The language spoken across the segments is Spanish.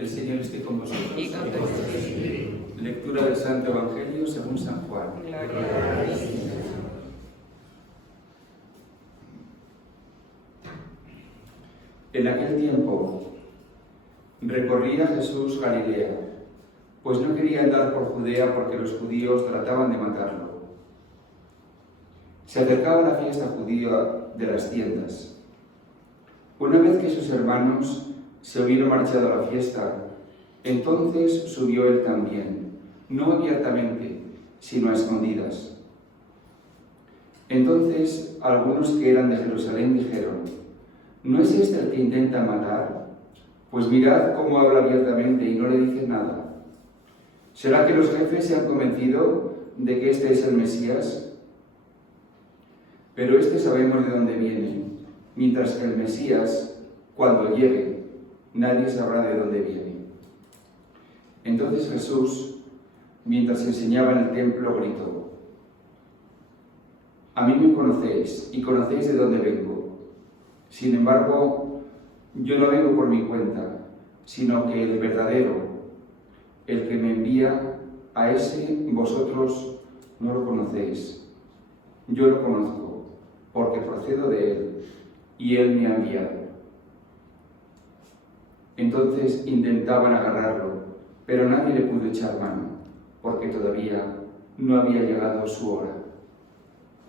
El Señor esté con vosotros. Y con tu espíritu. Lectura del Santo Evangelio según San Juan. Gloria a ti, Señor. En aquel tiempo recorría Jesús Galilea, pues no quería andar por Judea porque los judíos trataban de matarlo. Se acercaba la fiesta judía de las tiendas. Una vez que sus hermanos se hubieron marchado a la fiesta, entonces subió él también, no abiertamente, sino a escondidas. Entonces algunos que eran de Jerusalén dijeron: ¿no es este el que intenta matar? Pues mirad cómo habla abiertamente y no le dice nada. ¿Será que los jefes se han convencido de que este es el Mesías? Pero este sabemos de dónde viene, mientras que el Mesías, cuando llegue, nadie sabrá de dónde viene. Entonces Jesús, mientras enseñaba en el templo, gritó: a mí me conocéis y conocéis de dónde vengo. Sin embargo, yo no vengo por mi cuenta, sino que el verdadero, el que me envía, a ese vosotros no lo conocéis. Yo lo conozco, porque procedo de él, y él me ha enviado. Entonces intentaban agarrarlo, pero nadie le pudo echar mano, porque todavía no había llegado su hora.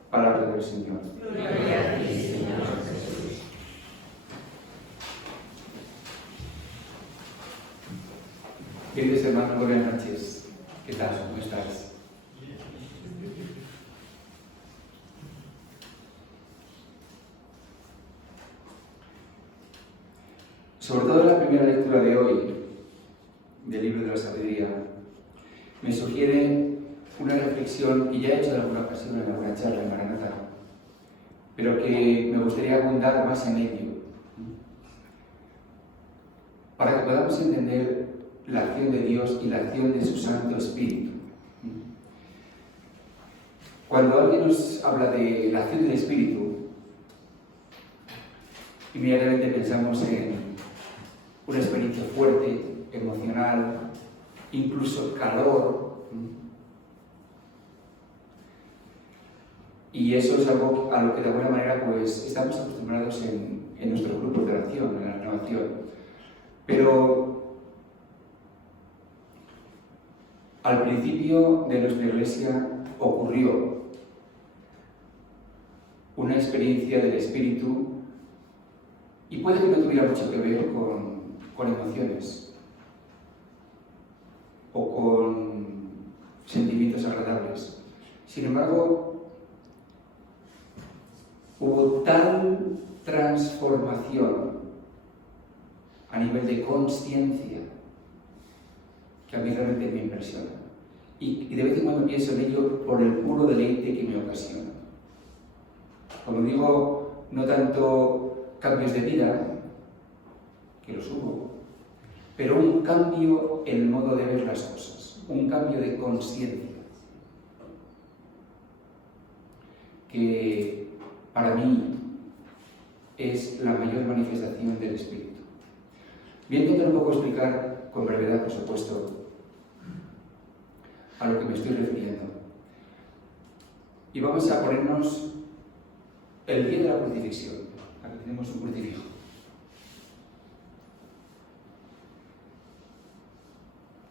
Palabra del Señor. Gloria a ti, Señor Jesús. Queridos hermanos, buenas noches. ¿Qué tal? ¿Cómo estás? Sobre todo la primera lectura de hoy, del libro de la sabiduría, me sugiere una reflexión que ya he hecho en alguna ocasión en alguna charla en Maranatha, pero que me gustaría abundar más en ello, para que podamos entender la acción de Dios y la acción de su Santo Espíritu. Cuando alguien nos habla de la acción del Espíritu, inmediatamente pensamos en una experiencia fuerte, emocional, incluso calor. Y eso es algo a lo que de alguna manera pues, estamos acostumbrados en nuestros grupos de oración, en la renovación. Pero al principio de nuestra iglesia ocurrió una experiencia del Espíritu, y puede que no tuviera mucho que ver con emociones o con sentimientos agradables. Sin embargo, hubo tal transformación a nivel de consciencia que a mí realmente me impresiona. Y de vez en cuando pienso en ello por el puro deleite que me ocasiona. Como digo, no tanto cambios de vida, que los hubo, pero un cambio en el modo de ver las cosas, un cambio de consciencia, que para mí es la mayor manifestación del Espíritu. Voy a intentar un poco explicar, con brevedad por supuesto, a lo que me estoy refiriendo. Y vamos a ponernos el día de la crucifixión. Aquí tenemos un crucifijo.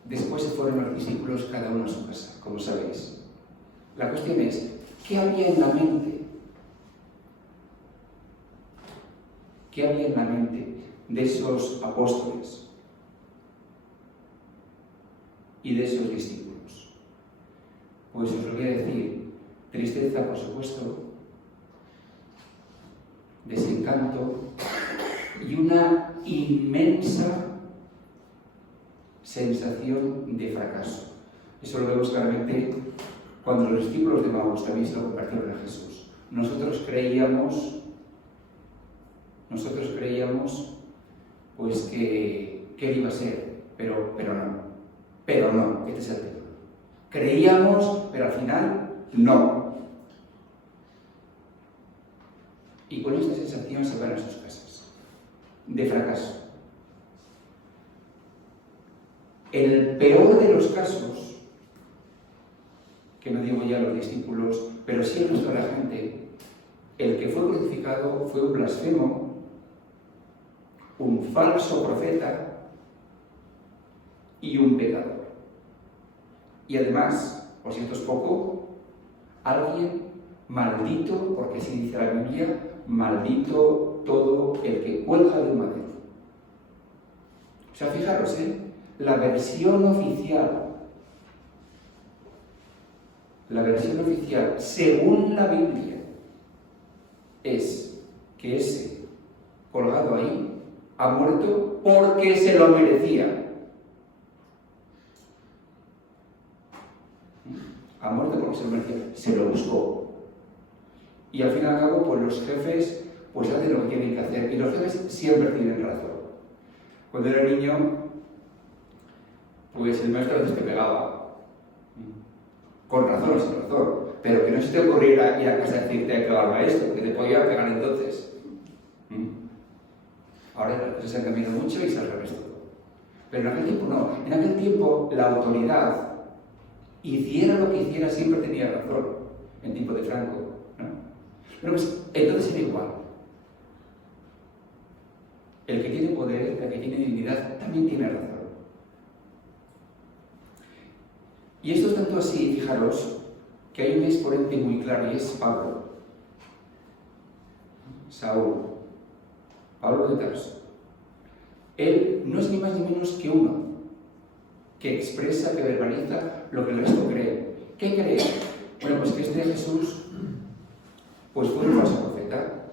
Después se fueron los discípulos cada uno a su casa, como sabéis. La cuestión es, ¿qué había en la mente? ¿Qué había en la mente de esos apóstoles y de esos discípulos? Pues os lo voy a decir: tristeza, por supuesto, desencanto y una inmensa sensación de fracaso. Eso lo vemos claramente cuando los discípulos de Maús también se lo compartieron a Jesús. Nosotros creíamos pues que él iba a ser, pero no, este es el tema. Creíamos, pero al final no. Y con esta sensación se van a sus casas, de fracaso. En el peor de los casos, que no digo ya los discípulos, pero sí el resto de la gente, el que fue crucificado fue un blasfemo, un falso profeta y un pecador. Y además, por si esto es poco, alguien maldito, porque así dice la Biblia, maldito todo el que cuelga de un madero. O sea, fijaros, la versión oficial, según la Biblia, es que ese colgado ahí ha muerto porque se lo merecía. Ha muerto porque se lo merecía, se lo buscó. Y al fin y al cabo, pues los jefes pues hacen lo que tienen que hacer. Y los jefes siempre tienen razón. Cuando era niño, pues el maestro a veces te pegaba. Con razón o sin razón. Pero que no se te ocurriera ir a casa y decirte hay que al maestro, que te podía pegar entonces. Ahora las cosas se han cambiado mucho y se al revés todo. Pero en aquel tiempo no. En aquel tiempo la autoridad, hiciera lo que hiciera, siempre tenía razón. En tiempo de Franco, ¿no? Bueno, pues entonces era igual. El que tiene poder, el que tiene dignidad, también tiene razón. Y esto es tanto así, fijaros, que hay un exponente muy claro y es Pablo. Saúl. Pablo de Tarso. Él no es ni más ni menos que uno que expresa, que verbaliza lo que el resto cree. ¿Qué cree? Bueno, pues que este Jesús pues fue un falso profeta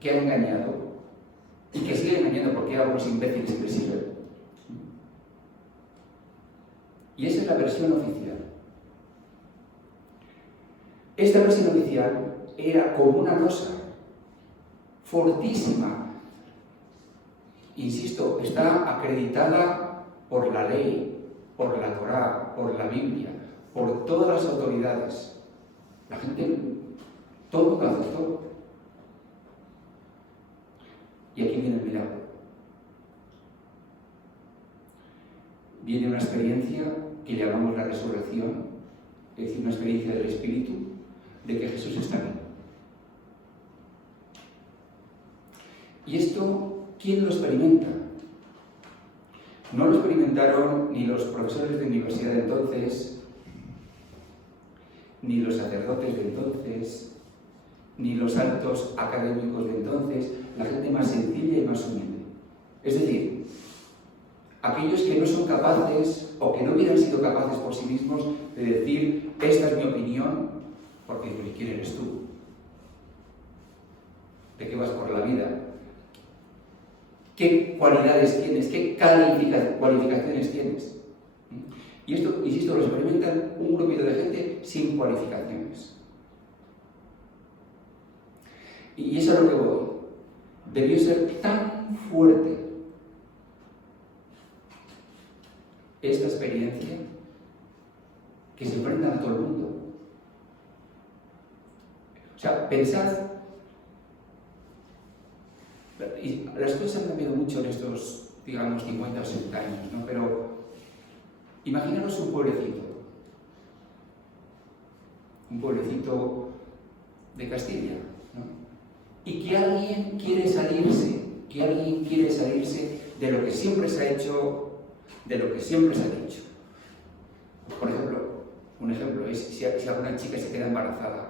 que ha engañado y que sigue engañando porque hay algunos imbéciles que le siguen. Y esa es la versión oficial. Esta versión oficial era como una rosa fortísima. Insisto, está acreditada por la ley, por la Torá, por la Biblia, por todas las autoridades. La gente, todo el mundo lo aceptó. Y aquí viene el milagro. Viene una experiencia que llamamos la resurrección, es decir, una experiencia del Espíritu, de que Jesús está vivo. ¿Y esto quién lo experimenta? No lo experimentaron ni los profesores de universidad de entonces, ni los sacerdotes de entonces, ni los altos académicos de entonces, la gente más sencilla y más humilde. Es decir, aquellos que no son capaces o que no hubieran sido capaces por sí mismos de decir esta es mi opinión, porque ¿quién eres tú? ¿De qué vas por la vida? ¿Qué cualidades tienes? ¿Qué cualificaciones tienes? Y esto, insisto, lo experimentan un grupito de gente sin cualificaciones. Y eso es a lo que voy. Debió ser tan fuerte esta experiencia que se enfrentan a todo el mundo. O sea, pensad, y las cosas han cambiado mucho en estos, digamos, 50 o 60 años, ¿no? Pero imaginaros un pueblecito de Castilla, ¿no? Y que alguien quiere salirse de lo que siempre se ha hecho, de lo que siempre se ha dicho. Por ejemplo, un ejemplo es si alguna chica se queda embarazada,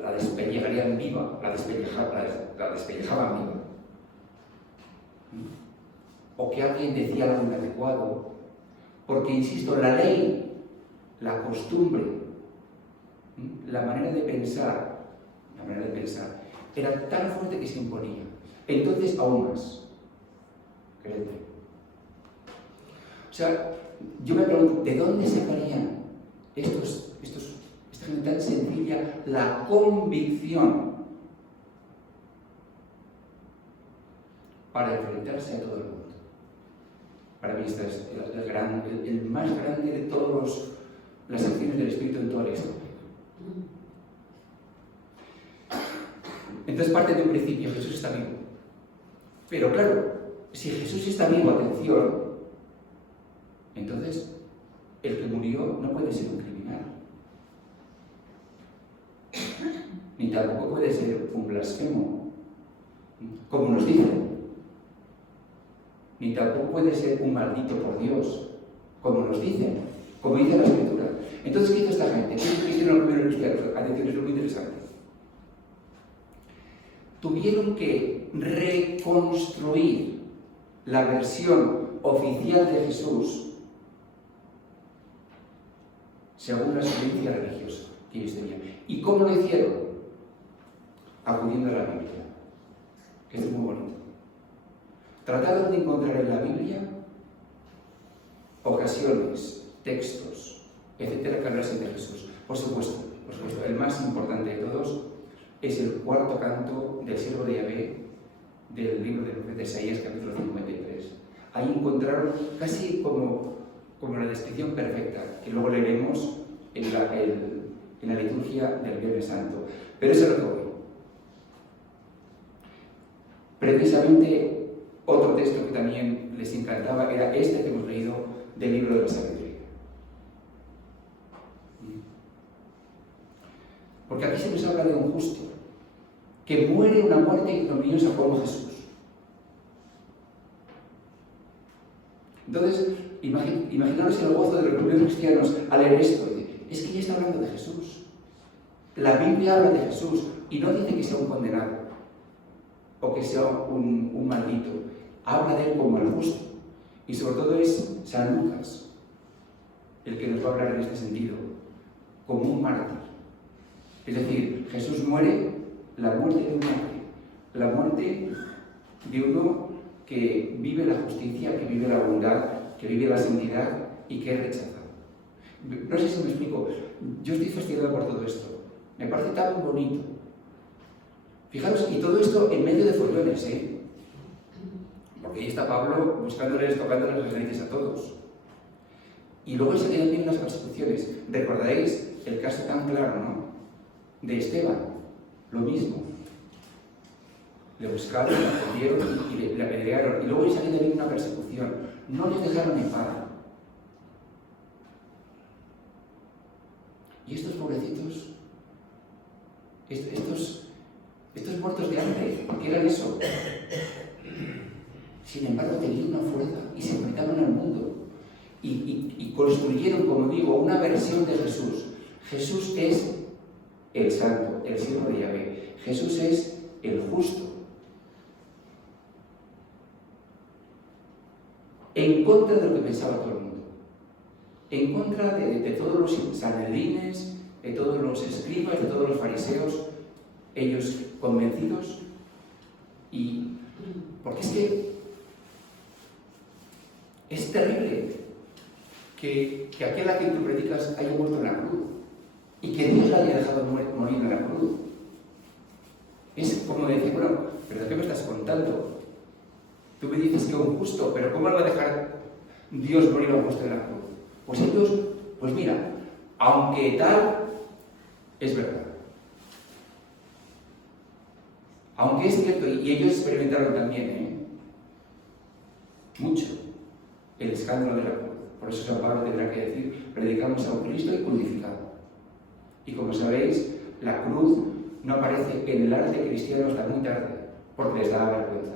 la despellejarían viva, la despellejaban viva. O que alguien decía algo inadecuado, porque, insisto, la ley, la costumbre, la manera de pensar era tan fuerte que se imponía. Entonces, aún más. Créete. O sea, yo me pregunto, ¿de dónde sacarían esta gente tan sencilla la convicción para enfrentarse a todo el mundo? Para mí este es el más grande de todas las acciones del Espíritu en toda la historia. Entonces parte de un principio, Jesús está vivo. Pero claro, si Jesús está vivo, atención, Entonces, el que murió no puede ser un criminal. Ni tampoco puede ser un blasfemo, como nos dicen. Ni tampoco puede ser un maldito por Dios, como nos dicen, como dice la Escritura. Entonces, ¿qué hizo esta gente? ¿Qué hicieron los primeros cristianos? Atención, es muy interesante. Tuvieron que reconstruir la versión oficial de Jesús según la experiencia religiosa que ellos tenían. ¿Y cómo lo hicieron? Acudiendo a la Biblia, que es muy bonito. Trataron de encontrar en la Biblia ocasiones, textos, etcétera, que hablasen de Jesús. Por supuesto, el más importante de todos es el cuarto canto del siervo de Yahvé del libro del profeta Isaías, capítulo 53. Ahí encontraron casi como la descripción perfecta, que luego leeremos en la liturgia del Viernes Santo. Pero eso es lo que voy. Precisamente, otro texto que también les encantaba era este que hemos leído del libro de la sabiduría. Porque aquí se nos habla de un justo, que muere una muerte ignominiosa como Jesús. Entonces, imaginaros el gozo de los primeros cristianos al leer esto. Es que ya está hablando de Jesús. La Biblia habla de Jesús y no dice que sea un condenado o que sea un maldito. Habla de él como el justo. Y sobre todo es San Lucas el que nos va a hablar en este sentido, como un mártir. Es decir, Jesús muere la muerte de un mártir, la muerte de uno que vive la justicia, que vive la bondad, que vive la santidad y que es rechazado. No sé si me explico. Yo estoy fascinado por todo esto. Me parece tan bonito. Fijaros, y todo esto en medio de follones, porque ahí está Pablo buscándoles, tocándoles las narices a todos. Y luego se quedan bien las persecuciones. Recordaréis el caso tan claro, ¿no?, de Esteban. Lo mismo. Le buscaron, le escondieron y le apedrearon. Y luego salió de una persecución. No les dejaron en paz. Y estos pobrecitos, estos muertos de hambre, ¿qué eran eso? Sin embargo, tenían una fuerza y se enfrentaban al mundo. Y construyeron, como digo, una versión de Jesús. Jesús es el santo, el siervo de Yahvé. Jesús es el justo. En contra de lo que pensaba todo el mundo. En contra de todos los sanhedrines, de todos los escribas, de todos los fariseos, ellos convencidos. Y porque es que es terrible que aquel a quien tú predicas haya muerto en la cruz y que Dios le haya dejado morir en la cruz. Es como decir, bueno, ¿pero de qué me estás contando? Tú me dices que un justo, pero ¿cómo le va a dejar Dios morir a un justo en la cruz? Pues ellos, pues mira, aunque tal, es verdad. Aunque es cierto, y ellos experimentaron también, mucho, el escándalo de la cruz. Por eso San Pablo tendrá que decir, predicamos a un Cristo crucificado. Y como sabéis, la cruz no aparece en el arte cristiano hasta muy tarde, porque les daba vergüenza.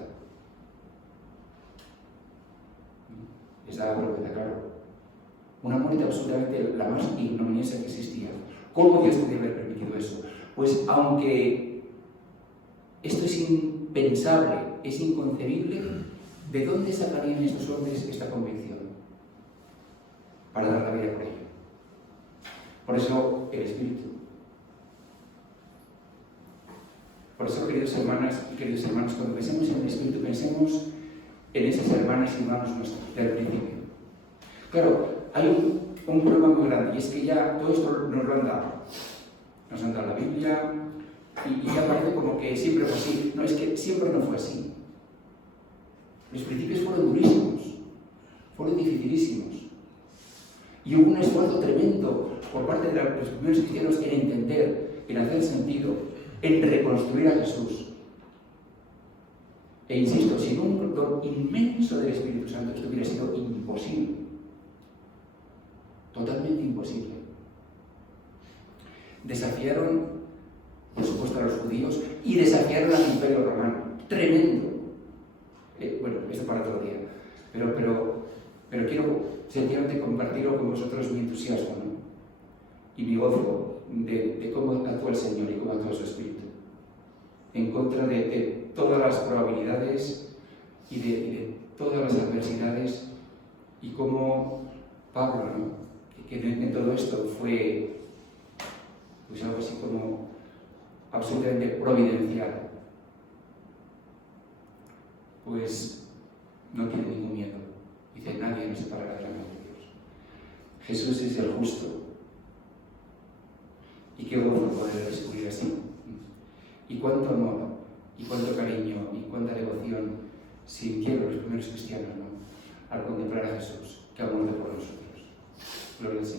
Les daba vergüenza, claro. Una muerte absolutamente la más ignominiosa que existía. ¿Cómo Dios podía haber permitido eso? Pues aunque esto es impensable, es inconcebible, ¿de dónde sacarían estos hombres esta convicción? Para dar la vida por ello. Por eso el Espíritu. Por eso, queridos hermanas y queridos hermanos, cuando pensemos en el Espíritu, pensemos en esas hermanas y hermanos nuestros del principio. Claro, hay un problema muy grande, y es que ya todo esto nos lo han dado. Nos han dado la Biblia, y ya parece como que siempre fue así. No, es que siempre no fue así. Los principios fueron durísimos, fueron dificilísimos. Y hubo un esfuerzo tremendo por parte de los primeros cristianos en entender, en hacer sentido, en reconstruir a Jesús. E insisto, sin un don inmenso del Espíritu Santo esto hubiera sido imposible. totalmente imposible. Desafiaron, por supuesto, a los judíos y desafiaron al Imperio Romano. Tremendo. Bueno, esto para otro día. Pero quiero sencillamente compartirlo con vosotros mi entusiasmo, ¿no? Y mi gozo de cómo actúa el Señor y cómo actúa su Espíritu. En contra de todas las probabilidades y de todas las adversidades, y cómo Pablo, ¿no? que en todo esto fue pues algo así como absolutamente providencial, pues no tiene ningún miedo. Dice, nadie nos separará del amor de Dios. Jesús es el justo. Y qué gozo poder descubrir así. Y cuánto amor, y cuánto cariño, y cuánta devoción sintieron los primeros cristianos, ¿no? Al contemplar a Jesús, que ha muerto por nosotros. Gloria al Señor.